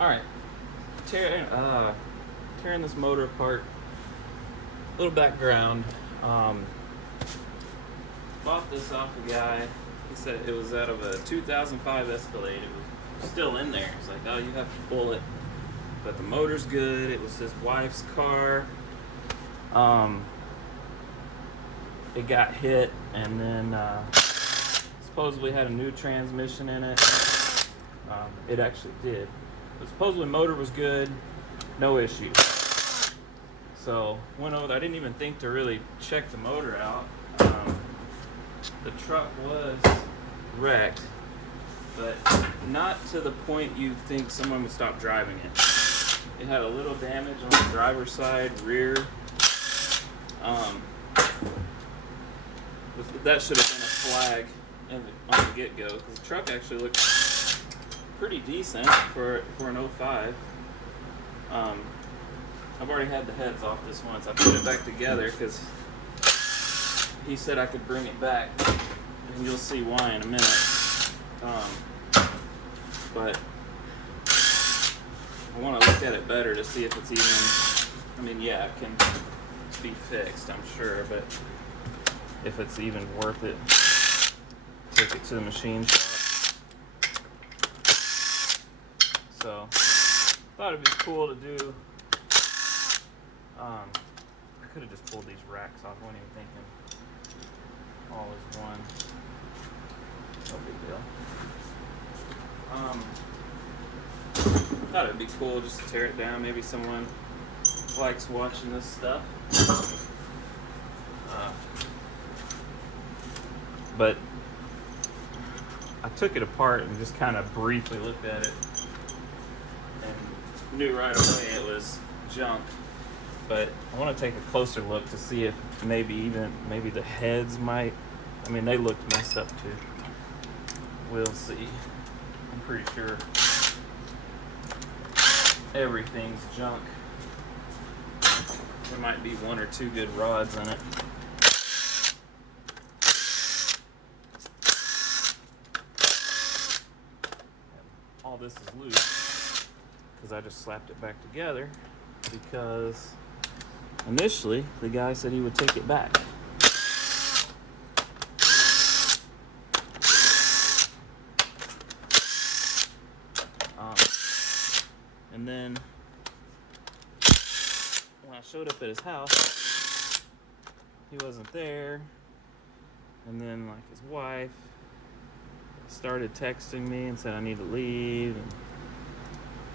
All right, tearing this motor apart. A little background. Bought this off a guy. He said it was out of a 2005 Escalade. It was still in there. It's like, oh, you have to pull it, but the motor's good. It was his wife's car. It got hit, and then supposedly had a new transmission in it. It actually did. But supposedly motor was good, no issues. So went over there. I didn't even think to really check the motor out. The truck was wrecked, but not to the point you think someone would stop driving it. It had a little damage on the driver's side, rear. That should have been a flag on the get-go, because the truck actually looked pretty decent for an 05. I've already had the heads off this once. I put it back together because he said I could bring it back, and you'll see why in a minute. But I want to look at it better to see if it's even. I mean, yeah, it can be fixed, I'm sure, but if it's even worth it, take it to the machine shop. So thought it'd be cool to do. I could have just pulled these racks off. I wasn't even thinking. All is one. No big deal. Thought it'd be cool just to tear it down. Maybe someone likes watching this stuff. But I took it apart and just kind of briefly looked at it and knew right away it was junk. But I want to take a closer look to see if maybe the heads might. I mean, they looked messed up too. We'll see. I'm pretty sure everything's junk. There might be one or two good rods in it. All this is loose because I just slapped it back together because initially the guy said he would take it back. And then when I showed up at his house, he wasn't there. And then like his wife started texting me and said I need to leave, and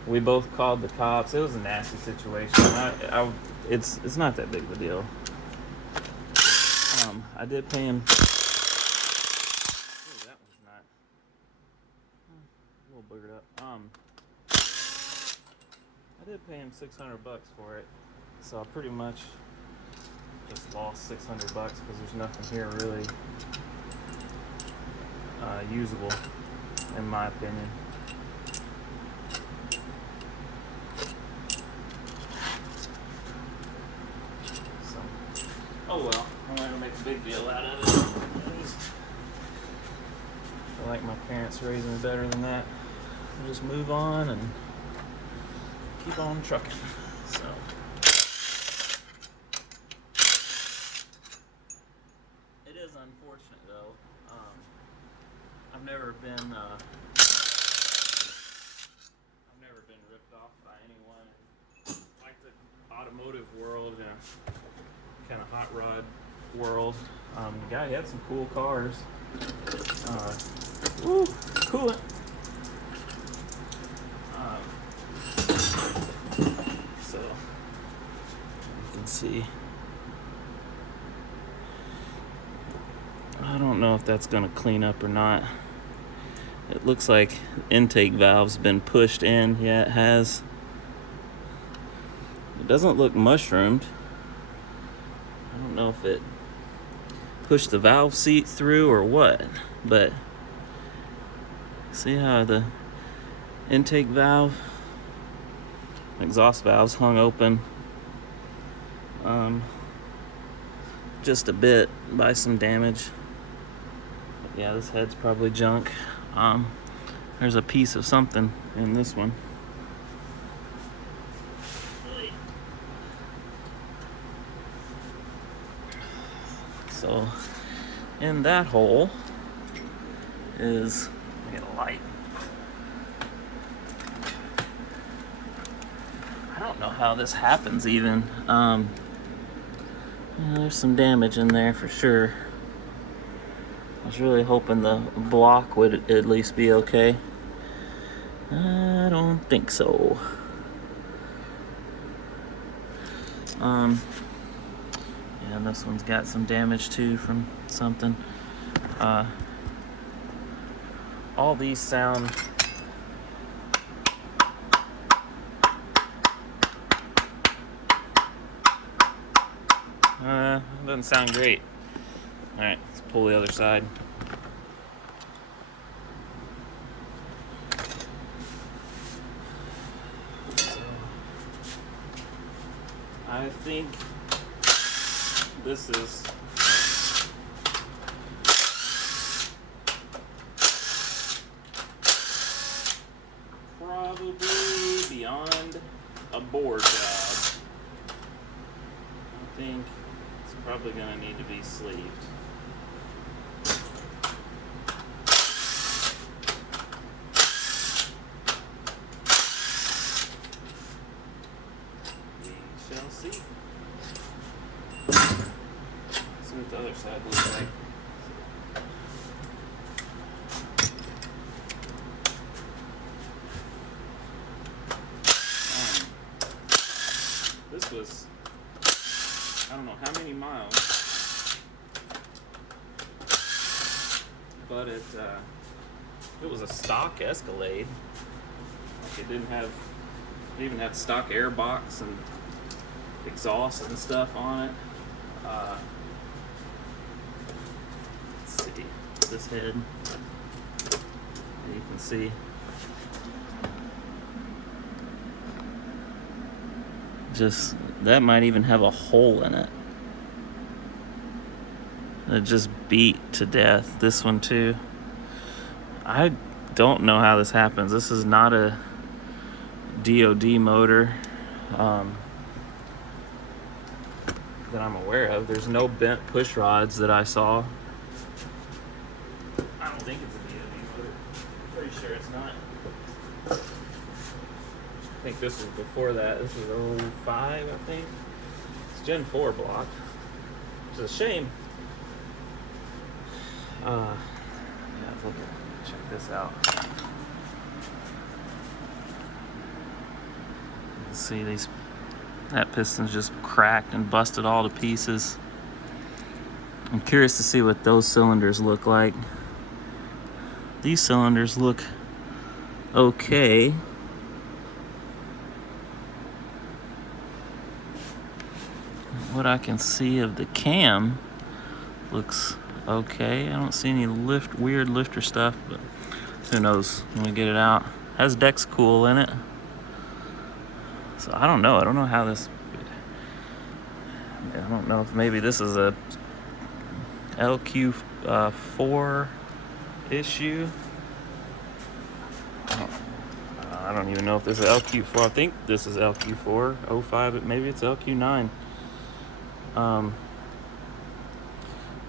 we both called the cops. It was a nasty situation. It's not that big of a deal. I did pay him. Ooh, that one's not a little boogered up. I did pay him $600 for it, so I pretty much just lost $600 because there's nothing here really usable, in my opinion. So, oh well, I'm not gonna make a big deal out of it. I feel like my parents raised me better than that. I'll just move on and keep on trucking. So it is unfortunate though. I've never been ripped off by anyone. Like the automotive world, kind of hot rod world. The guy had some cool cars. Coolant. So you can see. I don't know if that's going to clean up or not. It looks like intake valve's been pushed in. Yeah, it has. It doesn't look mushroomed. I don't know if it pushed the valve seat through or what, but see how the intake valve, exhaust valve's hung open just a bit by some damage. Yeah, this head's probably junk. There's a piece of something in this one. So in that hole is, let me get a light. I don't know how this happens even. Yeah, there's some damage in there for sure. I was really hoping the block would at least be okay. I don't think so. Yeah, this one's got some damage too from something. All these sound doesn't sound great. All right, let's pull the other side. So, I think this is probably beyond a bore job. I think it's probably going to need to be sleeved. We shall see. See what the other side looks like. This was, I don't know how many miles, but it was a stock Escalade. Like it even had stock air box and exhaust and stuff on it. Let's see this head. You can see. Just that might even have a hole in it. It just beat to death. This one too. I don't know how this happens. This is not a DOD motor that I'm aware of. There's no bent push rods that I saw. I don't think it's a DOD motor. Pretty sure it's not. I think this was before that. This was 05, I think. It's Gen 4 block. Which is a shame. Yeah, check this out. You can see that piston's just cracked and busted all to pieces. I'm curious to see what those cylinders look like. These cylinders look okay. What I can see of the cam looks okay. I don't see any weird lifter stuff, but who knows when we get it out. Has Dex Cool in it. So I don't know. I don't know how this, I don't know if maybe this is a LQ4 issue. I don't even know if this is LQ4. I think this is LQ4, 05, maybe it's LQ9. I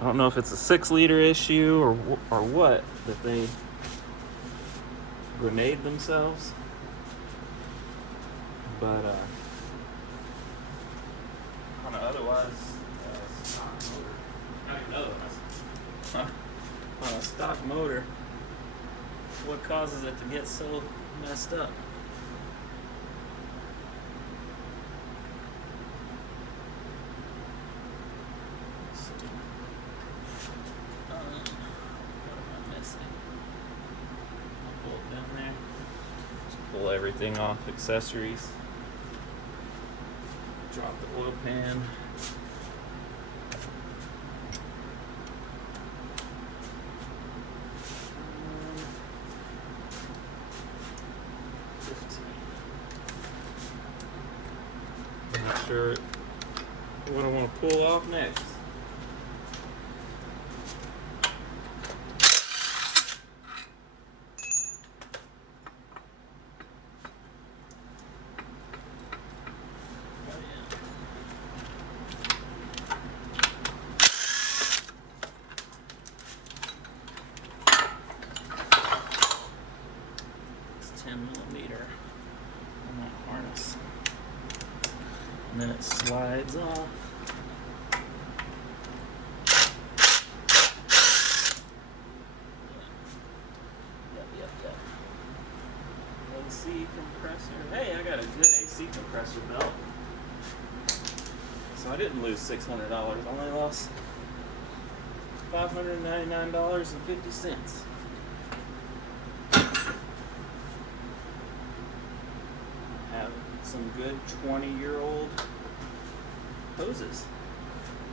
don't know if it's a 6-liter issue or what, that they grenade themselves. But on an otherwise stock motor, not even otherwise, on a stock motor, what causes it to get so messed up? Pull everything off, accessories, drop the oil pan, not sure what I want to pull off next. 10mm on that harness. And then it slides off. Yep. AC compressor. Hey, I got a good AC compressor belt. So I didn't lose $600. I only lost $599.50. Have some good 20-year-old hoses.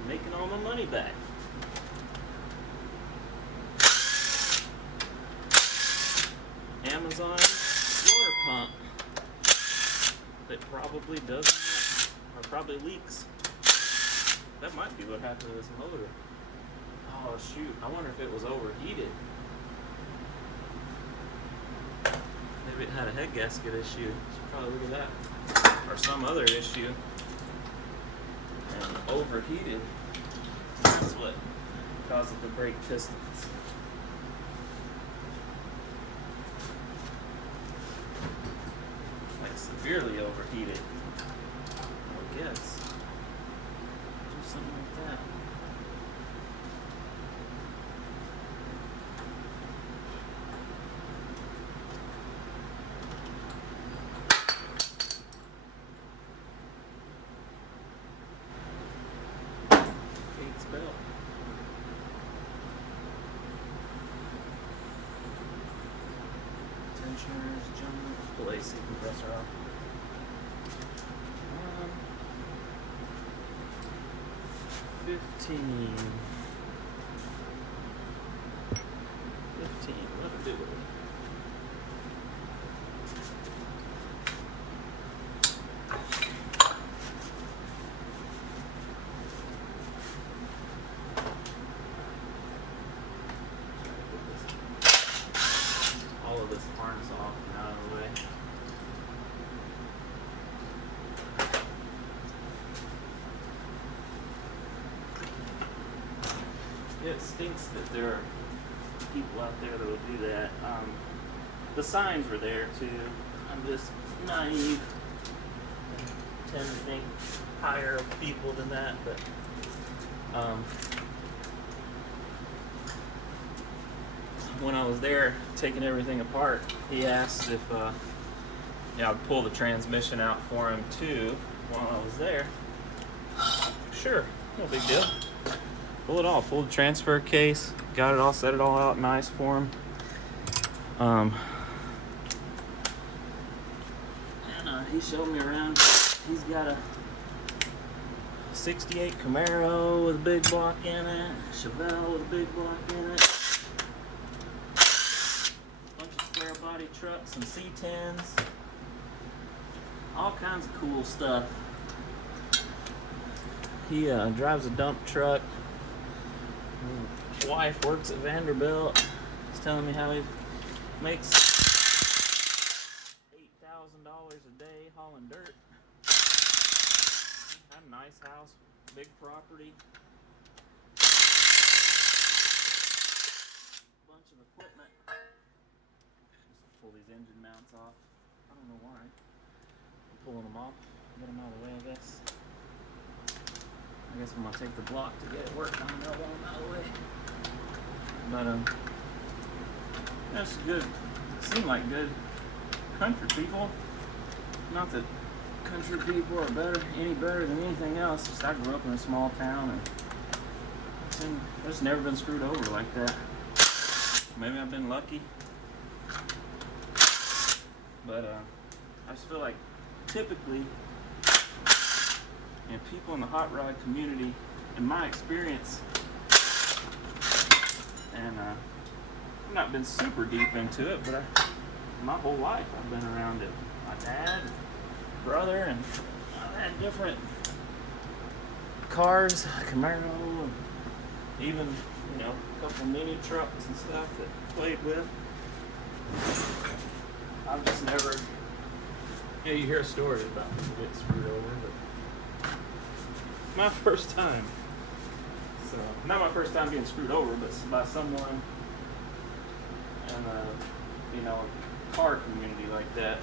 Making all my money back. Amazon water pump that probably doesn't or probably leaks. That might be what happened to this motor. Oh shoot, I wonder if it was overheated. Maybe it had a head gasket issue. Should probably look at that. Or some other issue. And overheated. That's what caused it to break pistons. Like severely overheated. I guess. Do something like that. Gates belt. Tensioners, jump, pull AC compressor off. 15. What to do with it? All of this harness off and out of the way. It stinks that there are people out there that will do that. The signs were there too. I'm just naive. I tend to think higher of people than that, but when I was there taking everything apart, he asked if I'd pull the transmission out for him too while I was there. Sure, no big deal. Pull it all. Pull the transfer case. Got it all. Set it all out nice for him. And he showed me around. He's got a '68 Camaro with a big block in it. Chevelle with a big block in it. Bunch of square body trucks and C10s. All kinds of cool stuff. He drives a dump truck. His wife works at Vanderbilt. He's telling me how he makes $8,000 a day hauling dirt. Had a nice house, big property, bunch of equipment. Just pull these engine mounts off. I don't know why. I'm pulling them off. Get them out of the way, I guess. I guess I'm gonna take the block to get it worked on. They'll want them out of the way. But that's good. Seem like good country people. Not that country people are any better than anything else. Just I grew up in a small town and I've just never been screwed over like that. Maybe I've been lucky. But I just feel like typically, people in the hot rod community, in my experience, and I've not been super deep into it, but my whole life I've been around it. My dad, brother, and I've had different cars, Camaro, and even, a couple mini trucks and stuff that I played with. I've just never, you hear stories about people getting screwed over, but my first time. So, not my first time being screwed over, but by someone, and car community like that.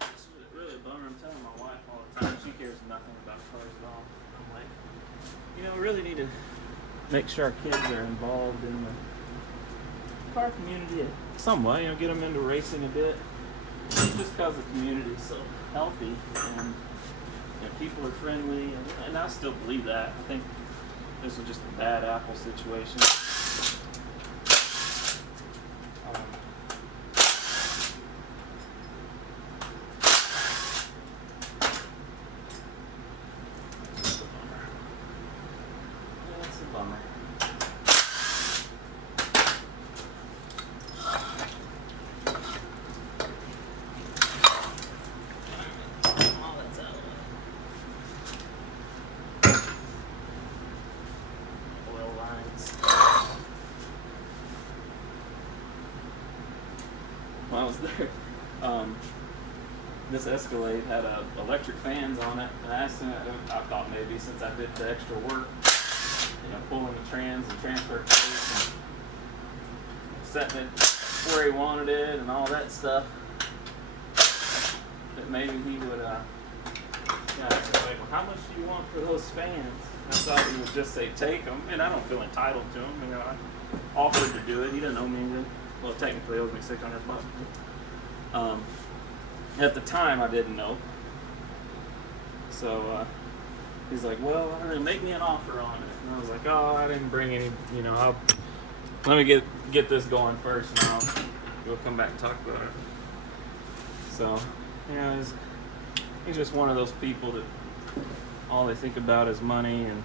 It's really a bummer. I'm telling my wife all the time. She cares nothing about cars at all. I'm like, we really need to make sure our kids are involved in the car community some way. Get them into racing a bit. Just because the community is so healthy and people are friendly, and I still believe that. I think this was just a bad apple situation. That's a bummer. When I was there, this Escalade had electric fans on it, and I thought maybe since I did the extra work, pulling the trans and transfer case and setting it where he wanted it and all that stuff, that maybe he would, I was like, well, how much do you want for those fans? I thought he would just say, take them, and I don't feel entitled to them. I offered to do it. He didn't owe me anything. Well, technically, he owes me $600. At the time, I didn't know. So he's like, well, make me an offer on it. And I was like, oh, I didn't bring any. Let me get this going first, and we'll come back and talk about it. So, he's just one of those people that all they think about is money and.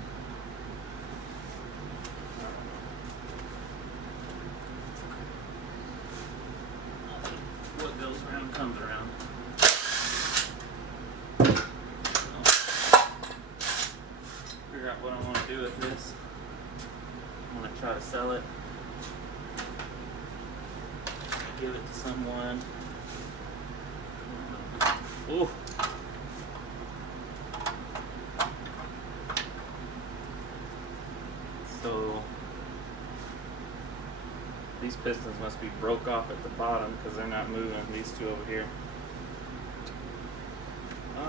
What goes around comes around. Figure out what I want to do with this. I'm going to try to sell it. Give it to someone. Ooh. So these pistons must be broke off at the bottom because they're not moving. These two over here. I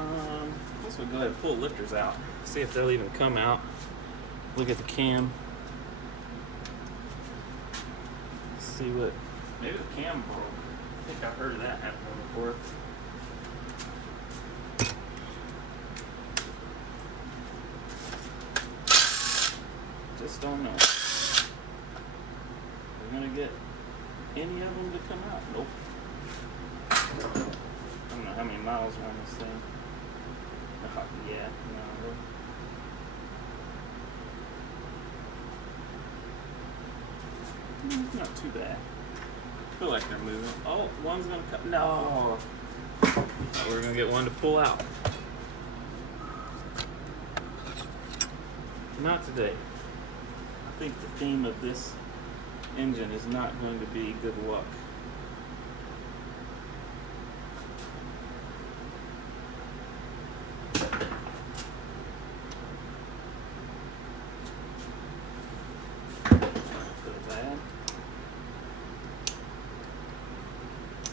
guess we'll go ahead and pull lifters out. See if they'll even come out. Look at the cam. See what. Maybe the cam broke. I think I've heard of that happen before. Just don't know. We're gonna get any of them to come out. Nope. I don't know how many miles are on this thing. Oh, yeah, no. Not too bad. I feel like they're moving. Oh, one's gonna come. No. We're gonna get one to pull out. Not today. I think the theme of this engine is not going to be good luck.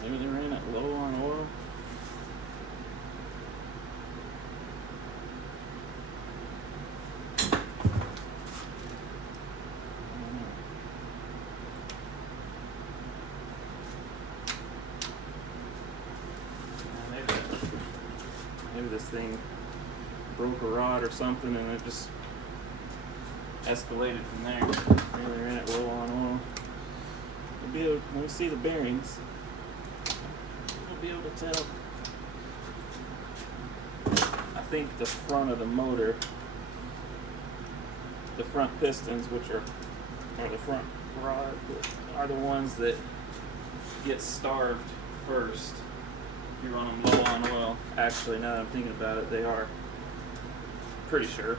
Maybe they ran it low on oil. Maybe this thing broke a rod or something and it just escalated from there. Maybe they ran it low on oil. When we see the bearings, we'll be able to tell. I think the front of the motor, the front pistons, which are the front rod, are the ones that get starved first. If you run them low on oil. Actually, now that I'm thinking about it, they are. Pretty sure.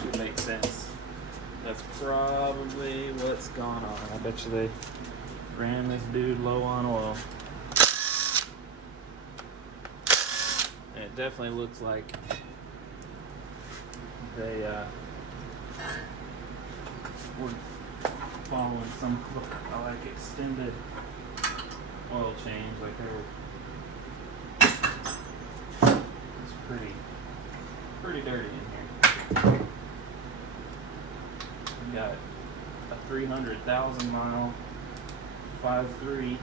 Should make sense. That's probably what's gone on. I bet you they ran this dude low on oil. And it definitely looks like they were following some like extended oil change, like they were. It's pretty dirty in here. We got a 300,000 mile 5.3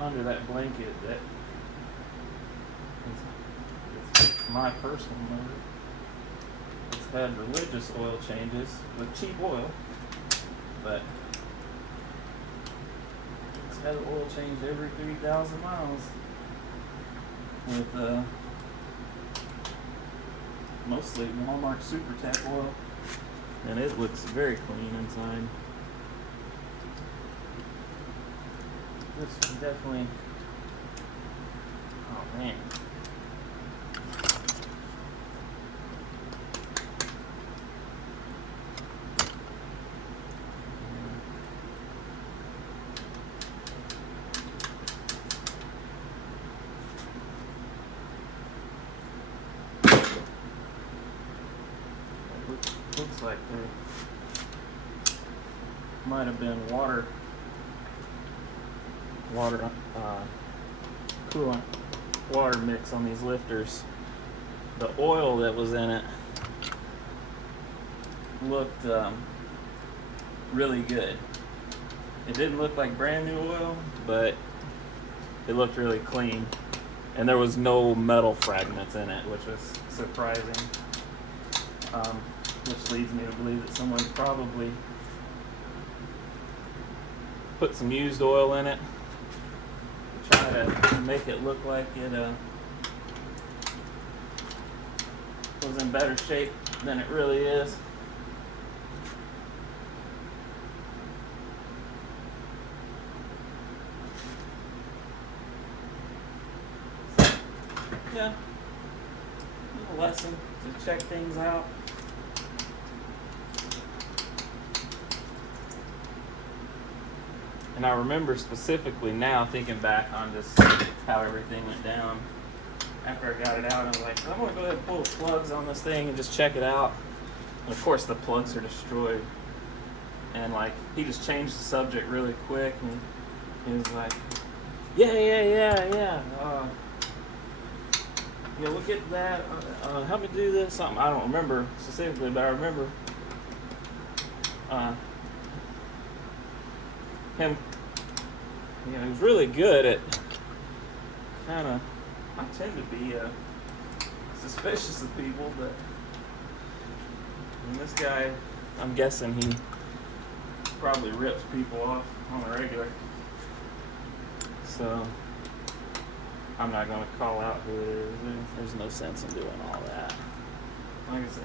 under that blanket. That it's my personal motor. It's had religious oil changes with cheap oil, but it's had oil changed every 3,000 miles with mostly Walmart Super Tech oil, and it looks very clean inside. This is definitely, oh man. Looks like there might have been water coolant water mix on these lifters. The oil that was in it looked really good. It didn't look like brand new oil, but it looked really clean, and there was no metal fragments in it, which was surprising. Which leads me to believe that someone probably put some used oil in it to try to make it look like it was in better shape than it really is. Yeah, a little lesson to check things out. And I remember specifically now, thinking back on just how everything went down. After I got it out, I was like, I'm going to go ahead and pull the plugs on this thing and just check it out. And of course, the plugs are destroyed. And like, he just changed the subject really quick. And he was like, yeah. Look at that. Help me do this. Something. I don't remember specifically, but I remember him, he was really good at I tend to be suspicious of people, but this guy, I'm guessing he probably rips people off on the regular. So I'm not going to call out who it is. There's no sense in doing all that. Like I said,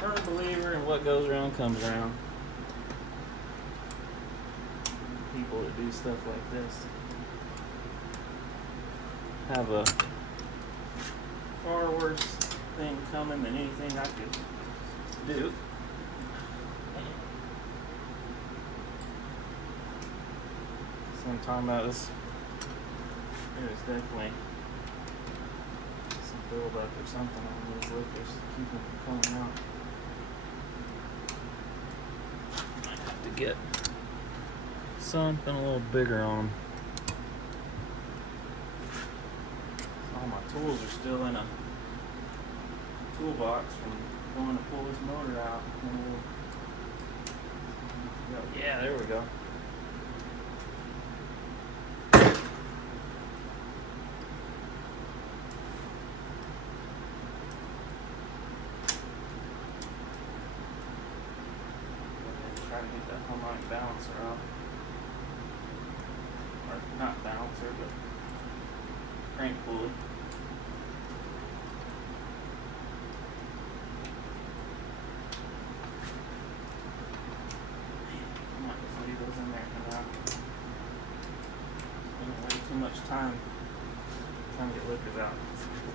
I'm a firm believer in what goes around comes around. People that do stuff like this have a far worse thing coming than anything I could do. So I'm talking about this. There's definitely some buildup or something on these lifters to keep them from coming out. Might have to get something a little bigger on them. All my tools are still in a toolbox from going to pull this motor out. Yeah, there we go. Try to get that harmonic balancer out. Or not balancer, but crank pulley. I might just leave those in there for now. I don't waste too much time trying to get lifters out.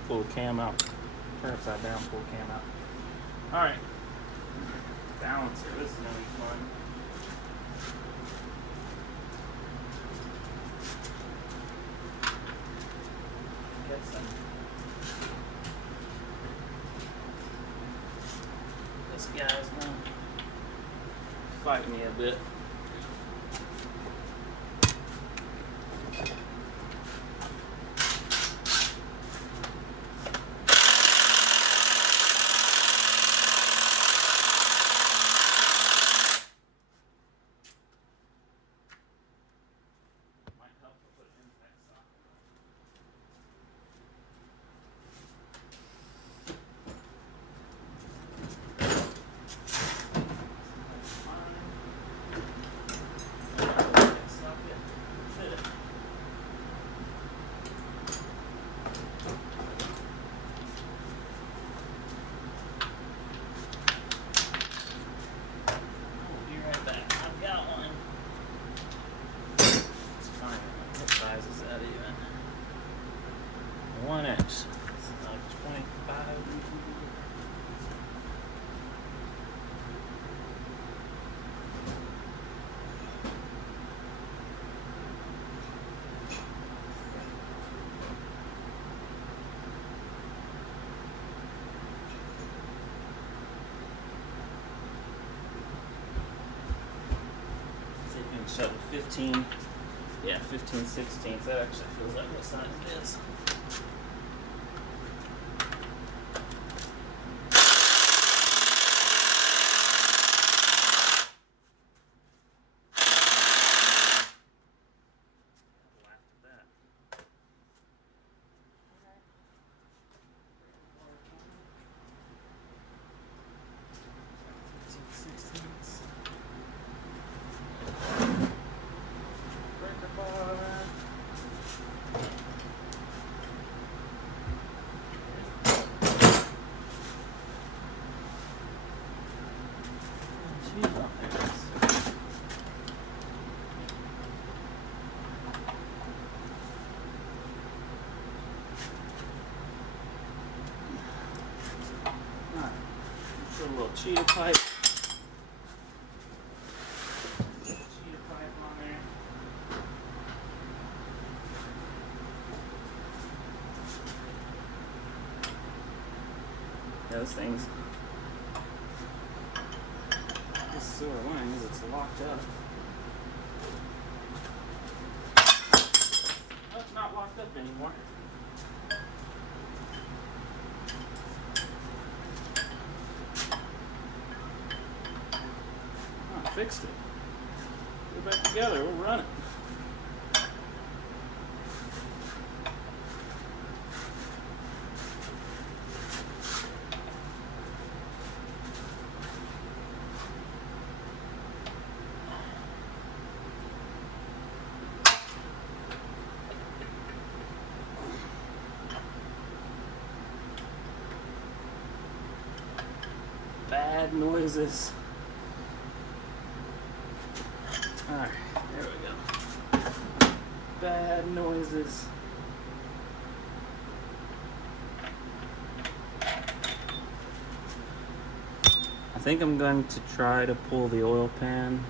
Pull the cam out. Turn upside down, pull the cam out. Alright. Balancer, this is gonna be fun. Get some. This guy's gonna fight me a bit. One inch. It's like 25. See if you can show the 15. Yeah, 15/16. That actually feels like what size it is. A little cheetah pipe. Cheetah pipe on there. Yeah, this thing's. This is sort of annoying is it's locked up. Oh, it's not locked up anymore. Fixed it. Put it back together. We'll run it. Bad noises. Alright, there we go. Bad noises. I think I'm going to try to pull the oil pan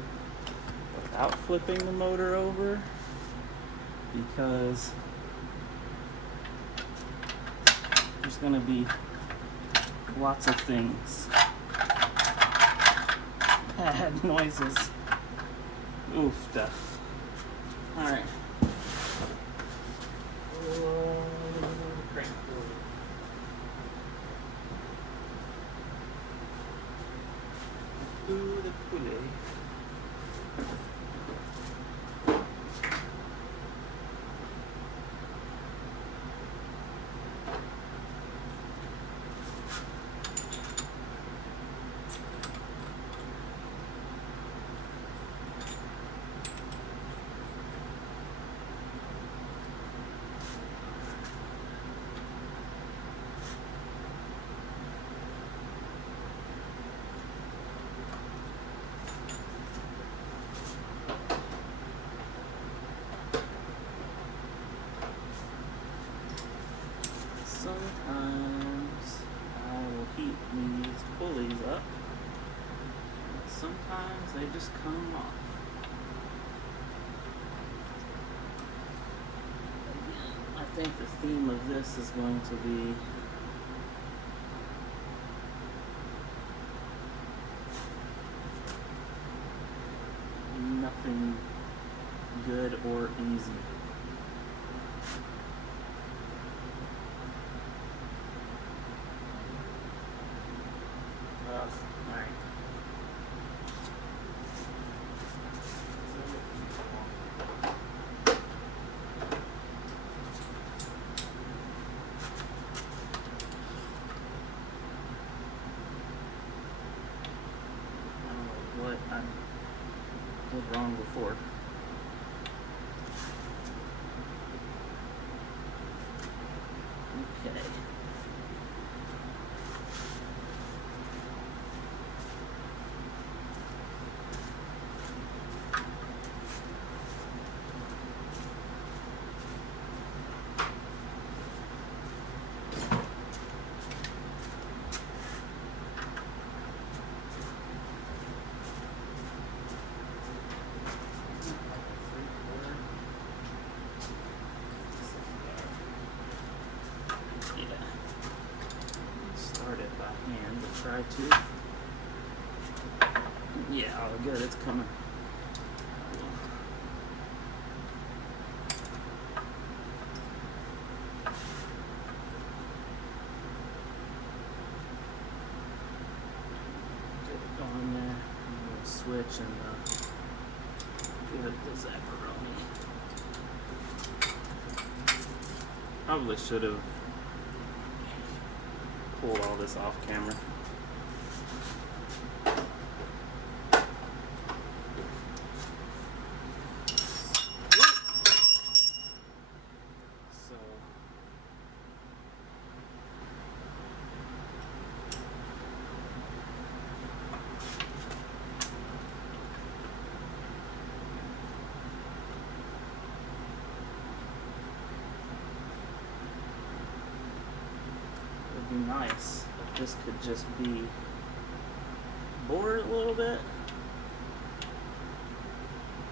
without flipping the motor over because there's going to be lots of things. Bad noises. Oofda. Alright. Crank pulley. Ooh, the pulley. they just come off. Again, I think the theme of this is going to be nothing good or easy. Alright. I don't know what I did wrong before. Okay. Start it by hand, but try to. Yeah, oh good, it's coming. Get it going there, and we'll switch and give it the Zaccaroni. Probably should have pulled all this off camera. So it'd be nice if this could just be bored a little bit.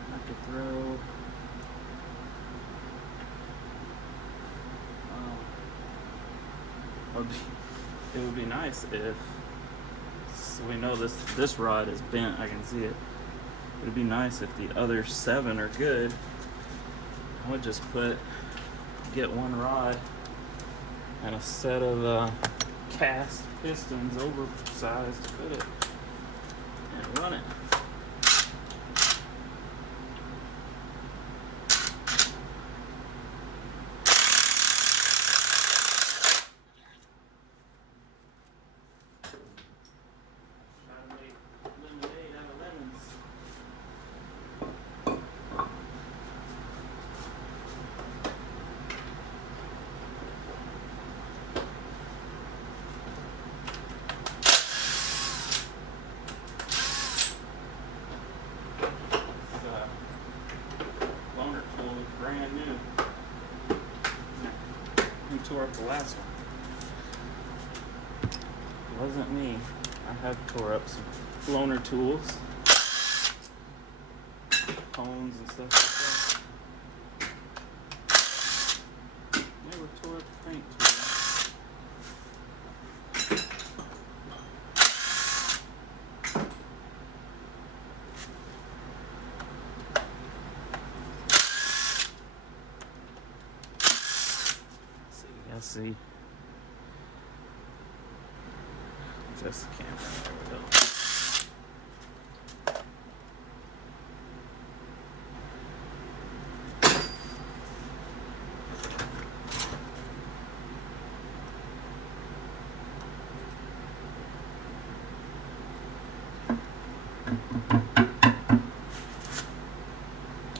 I could throw it would be nice if, so we know this rod is bent, I can see it. It would be nice if the other 7 are good. I would just get one rod and a set of cast pistons, oversized, to fit it, and run it. Try to make lemonade out of lemons. Loaner tool is brand new. We tore up the last one. It wasn't me. I have tore up some loaner tools, cones and stuff like that. Never tore up the paint tool. See, just the camera. There we go.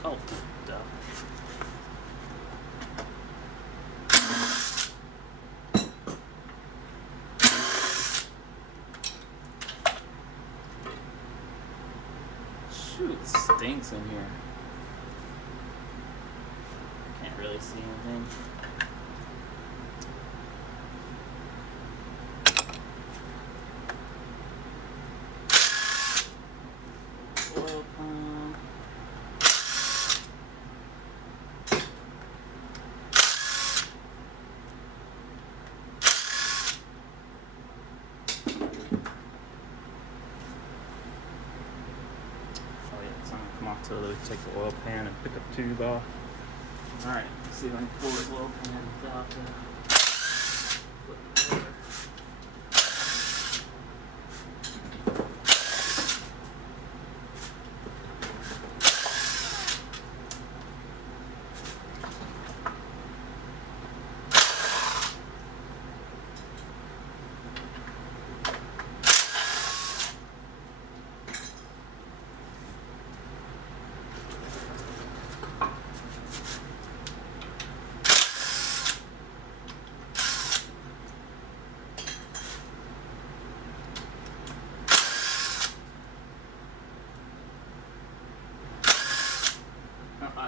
Oh, duh. Shoot, it stinks in here. Can't really see anything. Boy, take the oil pan and pickup tube off. All right, let's see if I can pull this oil pan without flip it over.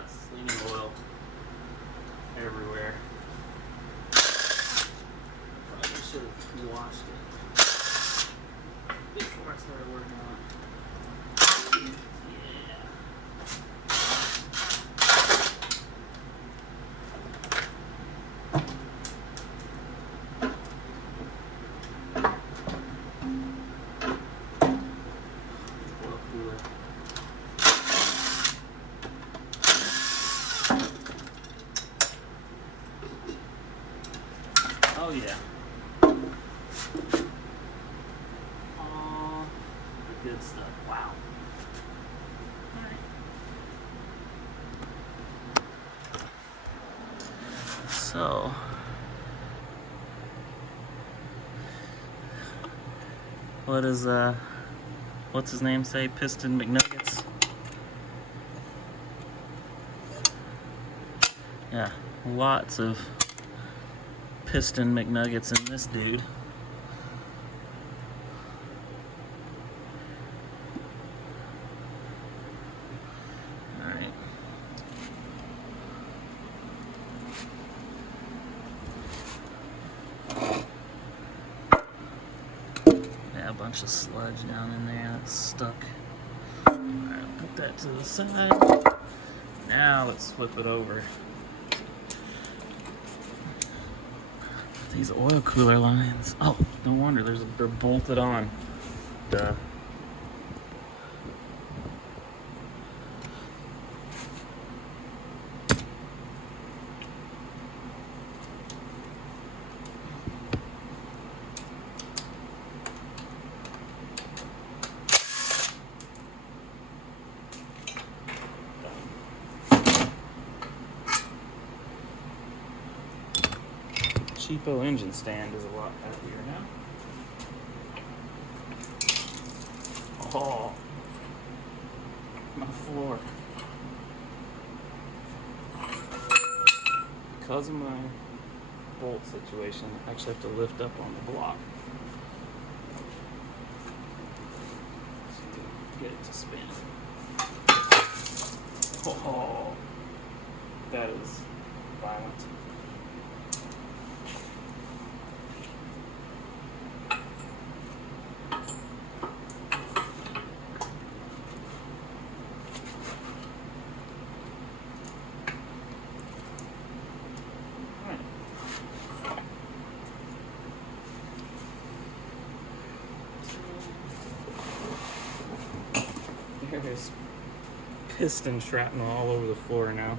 It's leaning oil everywhere. Probably should have washed it before I started working on it. Oil cooler. Oh yeah. All the good stuff. Wow. Alright. So what's his name say? Piston McNuggets? Yeah, lots of Piston McNuggets in this dude. Alright. Yeah, a bunch of sludge down in there that's stuck. Alright, put that to the side. Now let's flip it over. These oil cooler lines. Oh, no wonder they're bolted on. Duh. Cheapo engine stand is a lot happier now. Oh, my floor. Because of my bolt situation, I actually have to lift up on the block to get it to spin. Oh, that is violent. There's piston shrapnel all over the floor now.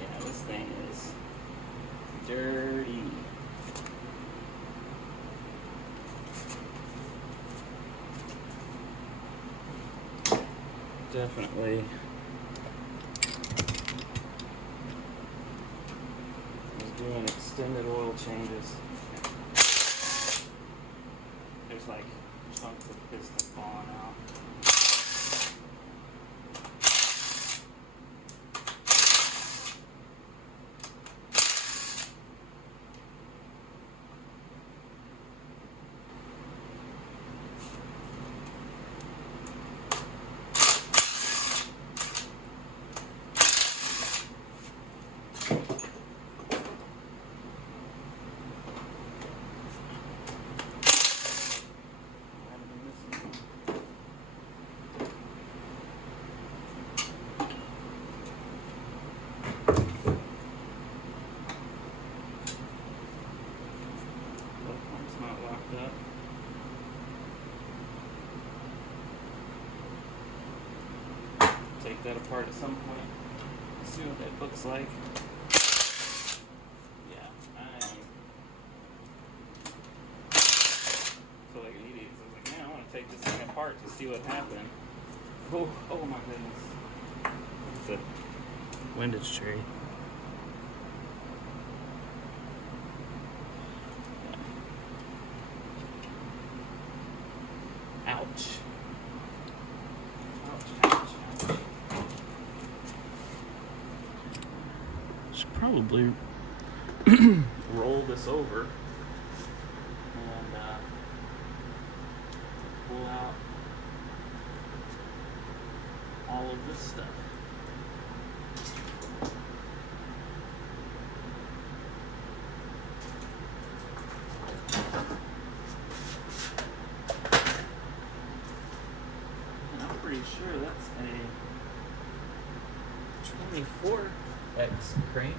Yeah, this thing is dirty. Definitely. Doing extended oil changes. There's like chunks of piston falling out. it's not locked up. Take that apart at some point. See what that looks like. Yeah, I feel like an idiot. So I was like, man, I want to take this thing apart to see what happened. Oh my goodness. It's a windage tree. Ouch. Should probably roll this over and pull out all of this stuff. And I'm pretty sure that's a 24X crank.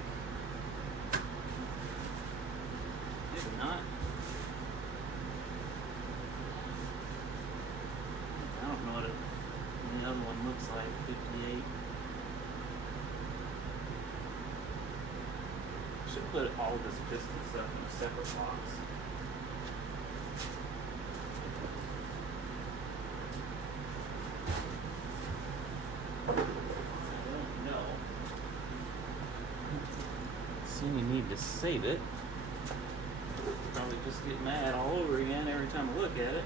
Maybe not. I don't know what the other one looks like. 58. Should put all of this piston stuff in a separate box. I don't know. See any need to save it. Probably just get mad all over again every time I look at it.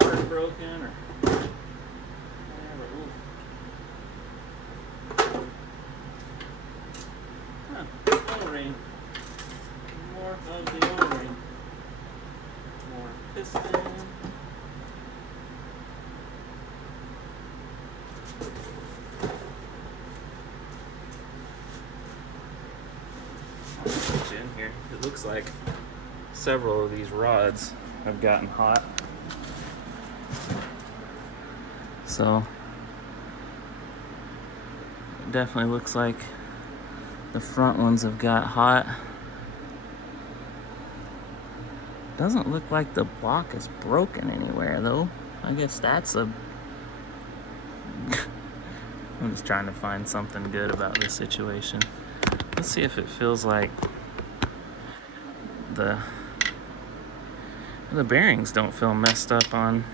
Or heartbroken or whatever. O-ring. More of the O-ring. More piston. In here, it looks like several of these rods have gotten hot. So it definitely looks like the front ones have got hot. Doesn't look like the block is broken anywhere though. I guess that's a I'm just trying to find something good about this situation. Let's see if it feels like the bearings don't feel messed up on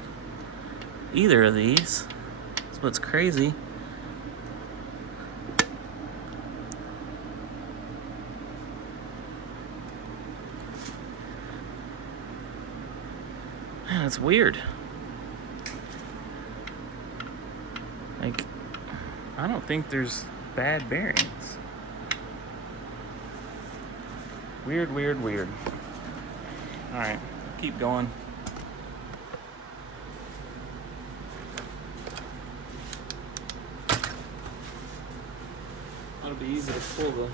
either of these. That's what's crazy. Man, it's weird. Like, I don't think there's bad bearings. Weird. Alright, keep going. That'll be easy to pull the...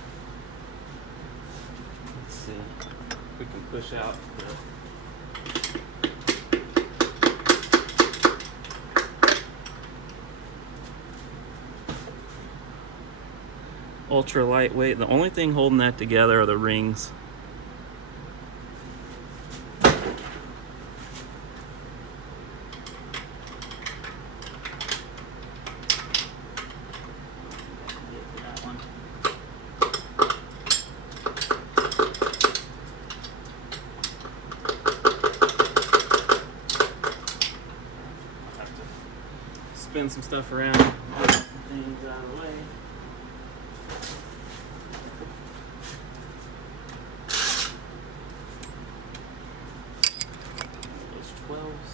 Let's see. We can push out the... ultra lightweight. The only thing holding that together are the rings. Spin some stuff around, get some things out of the way. Those 12s.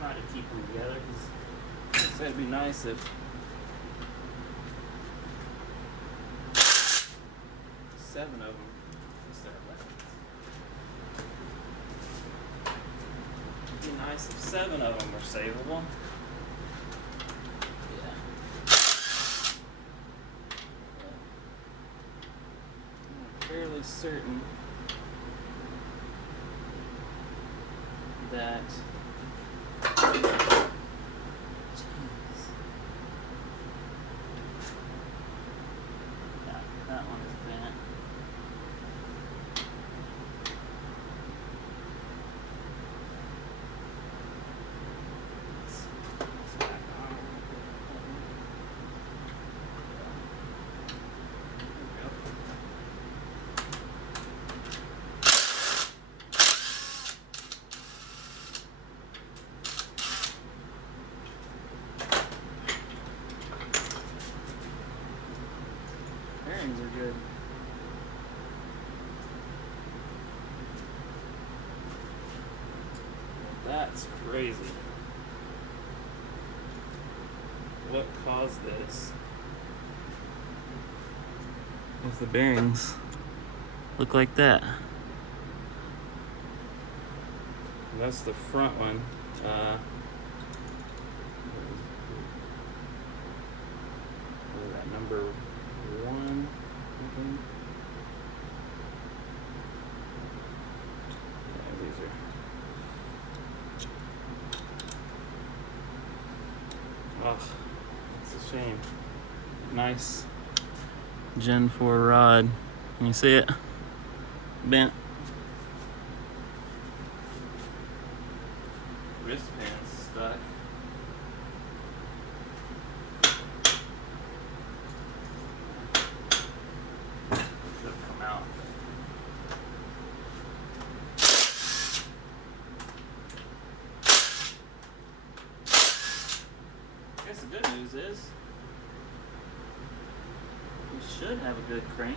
Try to keep them together because it'd be nice if seven of them instead of 11. It'd be nice if 7 of them were savable. Yeah. I'm fairly certain that That's crazy. What caused this? If the bearings look like that. And that's the front one. What is that, number 1? Yeah, these are. Oh, it's a shame. Nice Gen 4 rod. Can you see it? Bent. Wristband's stuck. Should come out. I guess the good news is we should have a good crank,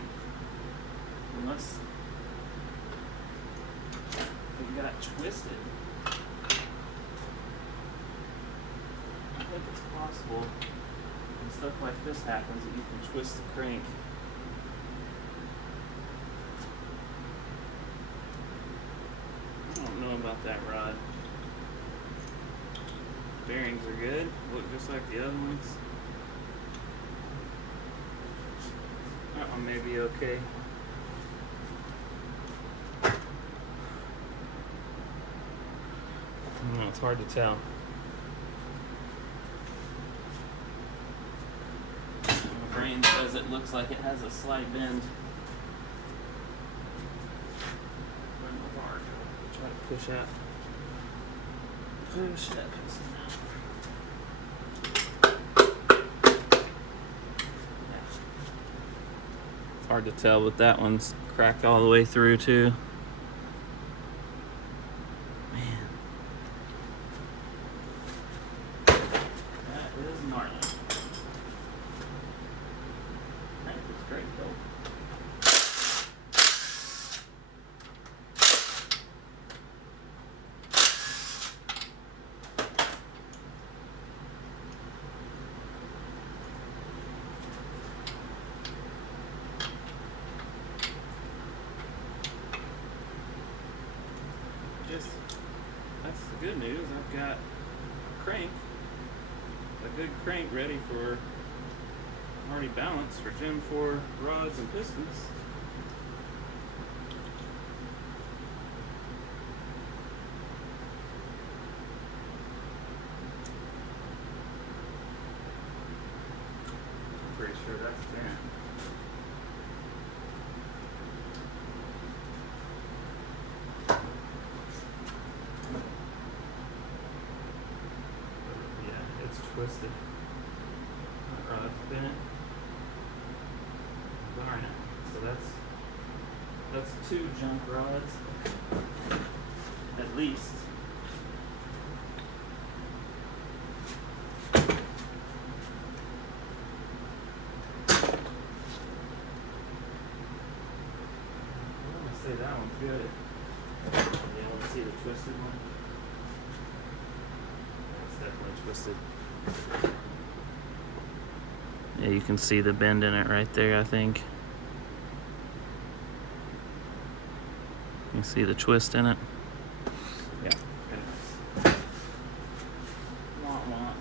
unless it got twisted. I think it's possible when stuff like this happens that you can twist the crank. I don't know about that rod. Bearings are good, look just like the other ones. That one may be okay. It's hard to tell. My brain says it looks like it has a slight bend. Try to push out. Push that piston out. It's hard to tell, but that one's cracked all the way through too. Man. That is gnarly. That is great though. That's the good news. I've got a crank, a good crank ready for already balanced for Gen 4 rods and pistons. I'm pretty sure that's bent. Twisted. That rod's bent. Darn it. So that's 2 junk rods. At least. I want to say that one's good. You want to see the twisted one? It's definitely twisted. Yeah, you can see the bend in it right there, I think. You see the twist in it? Yeah. Wah.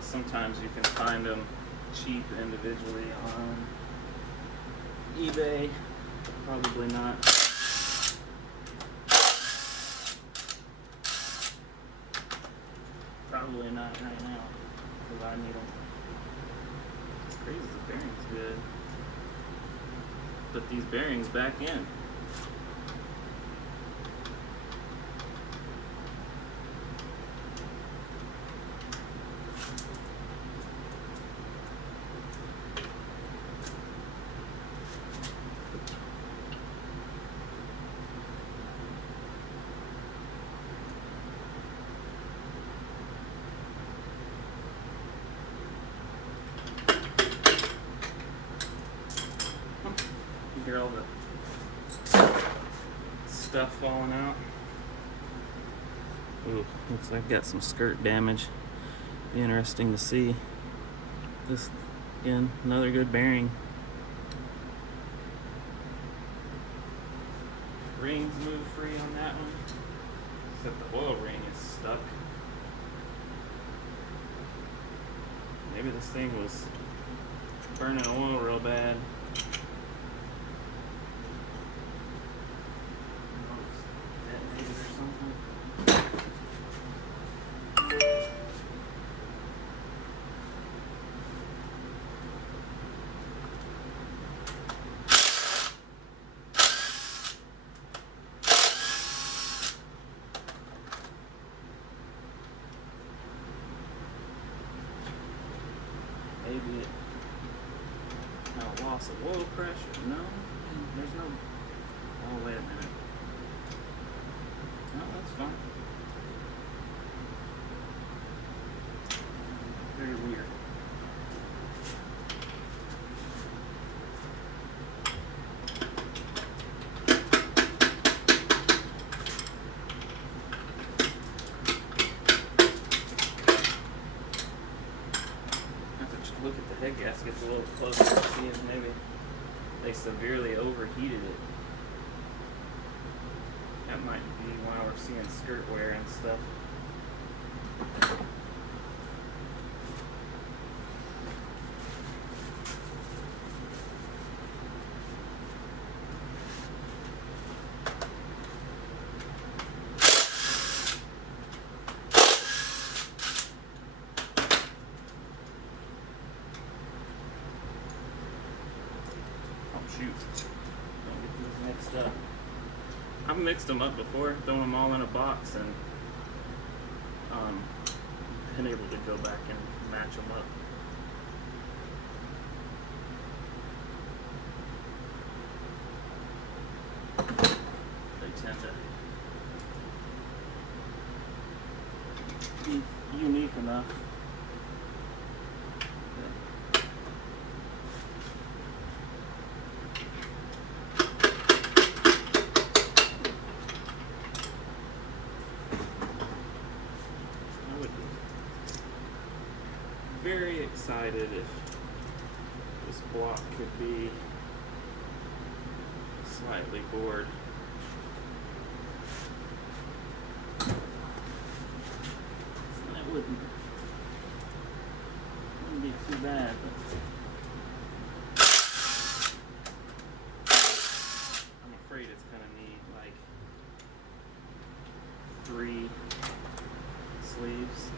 Sometimes you can find them cheap individually on eBay. Probably not. Probably not right now, because I need them. It's crazy, the bearing's good. Put these bearings back in. You hear all the stuff falling out. Ooh, looks like I got some skirt damage. Be interesting to see. This, again, another good bearing. Rings move free on that one, except the oil ring is stuck. Maybe this thing was burning oil real bad. Detonated or something. Maybe it had a loss of oil pressure. No, there's no. Oh, wait a minute. No, that's fine. Very weird. Look at the head gaskets a little closer to see if maybe they severely overheated it. That might be why we're seeing skirt wear and stuff. Shoot. Don't get these mixed up. I've mixed them up before, throwing them all in a box, and been able to go back and match them up. They tend to be unique enough. Very excited if this block could be slightly bored. That wouldn't be too bad, but I'm afraid it's gonna need like 3 sleeves.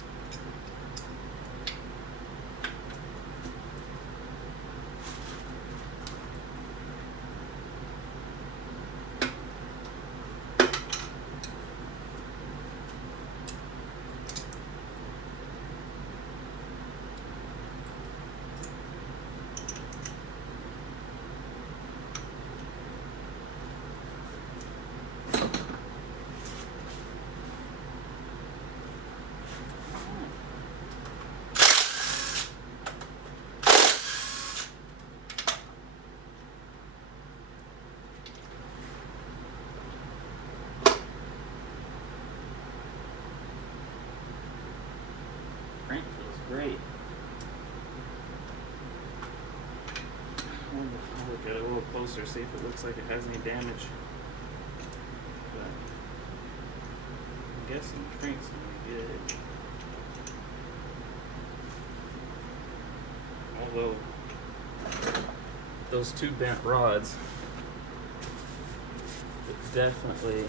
Crank feels great. I'll look at it a little closer, see if it looks like it has any damage. But I'm guessing the crank's gonna be good. Although those 2 bent rods would definitely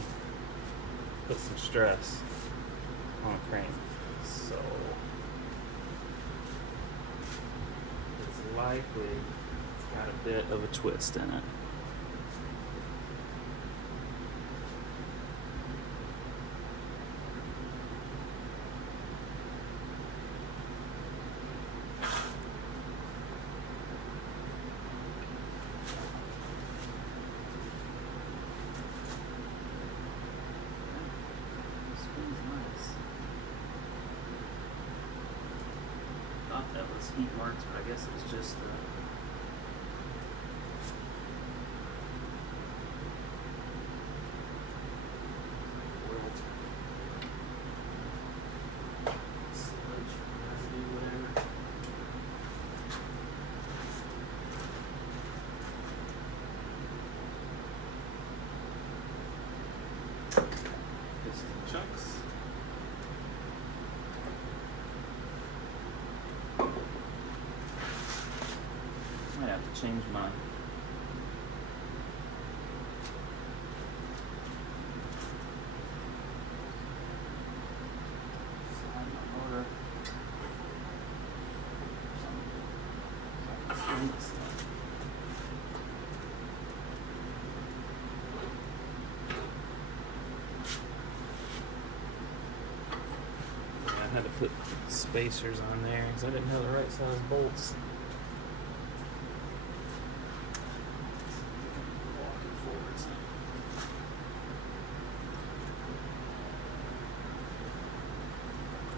put some stress on a crank. So it's likely it's got a bit of a twist in it. Spins nice. Thought that was heat marks, but I guess it's just the oil. piston chunks. Might have to change my motor. I had to put spacers on there because I didn't have the right size bolts. Walking forwards.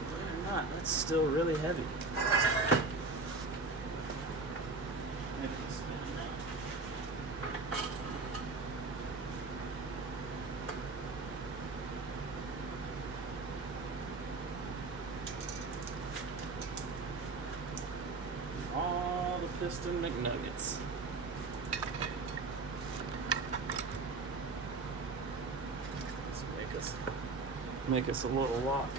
Believe it or not, that's still really heavy. Maybe it's spinning now. All the piston McNuggets. Let's make us a little lock.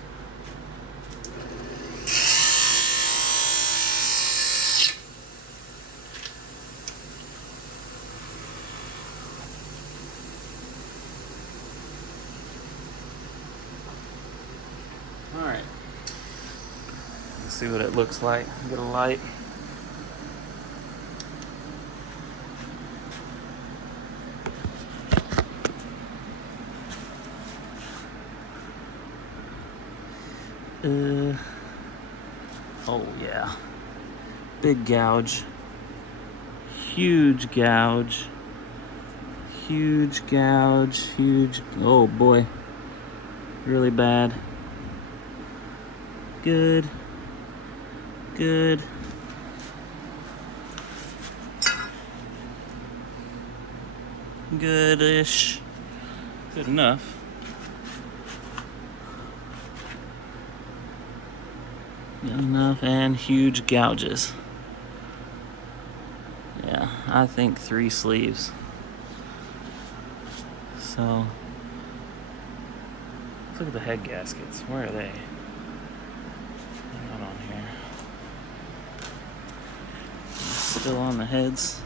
All right. Let's see what it looks like. Get a light. Oh yeah. Big gouge. Huge gouge. Huge gouge. Huge. Oh boy. Really bad. Good. Good. Goodish. Good enough. Good enough, and huge gouges. Yeah, I think 3 sleeves. So, let's look at the head gaskets. Where are they? They're not on here. Still on the heads.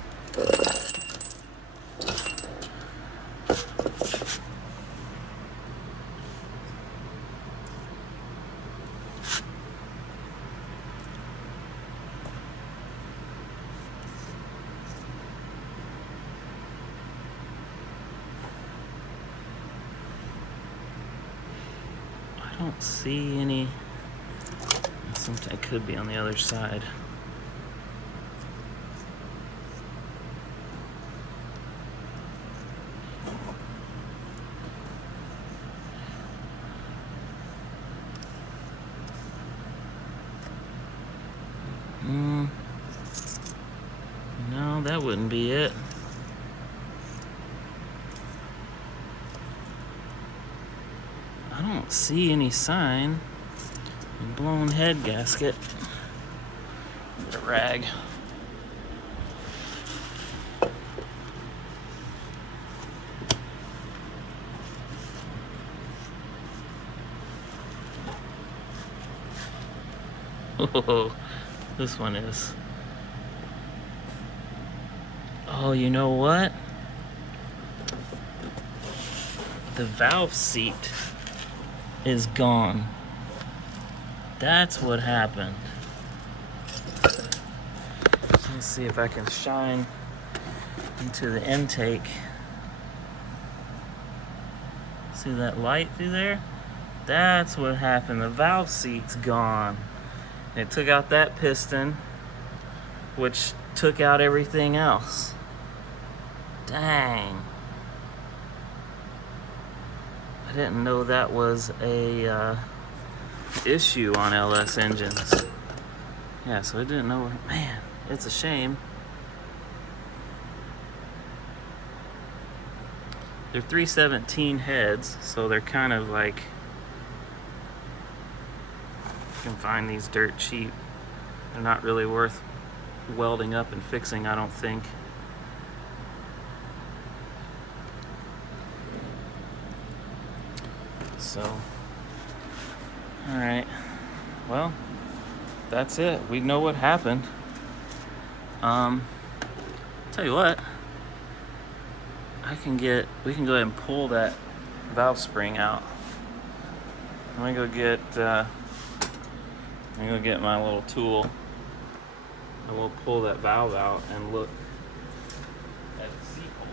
I don't see any. Something could be on the other side. No, that wouldn't be it. I don't see any sign. Blown head gasket. Get a rag. Oh, this one is. Oh, you know what? The valve seat is gone. That's what happened. Let me see if I can shine into the intake. See that light through there? That's what happened. The valve seat's gone. It took out that piston, which took out everything else. Dang. I didn't know that was a issue on LS engines. Yeah, so I didn't know. Man, it's a shame. They're 317 heads, so they're kind of like, you can find these dirt cheap. They're not really worth welding up and fixing, I don't think. So, all right. Well, that's it. We know what happened. Tell you what, we can go ahead and pull that valve spring out. I'm gonna go get my little tool, and we'll pull that valve out and look at the seat hole.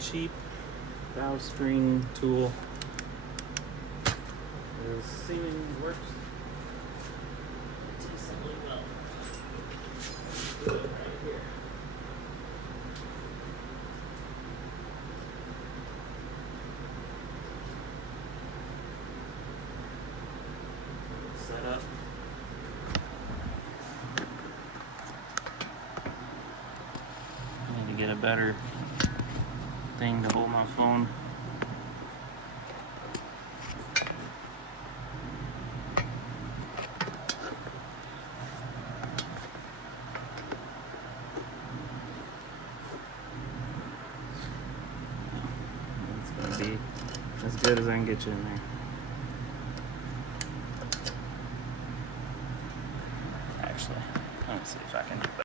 Cheap valve spring tool is seemingly works decently well. Do it right here. Set up. I need to get a better thing to hold my phone. It's gonna be as good as I can get you in there. Actually, let me see if I can do better.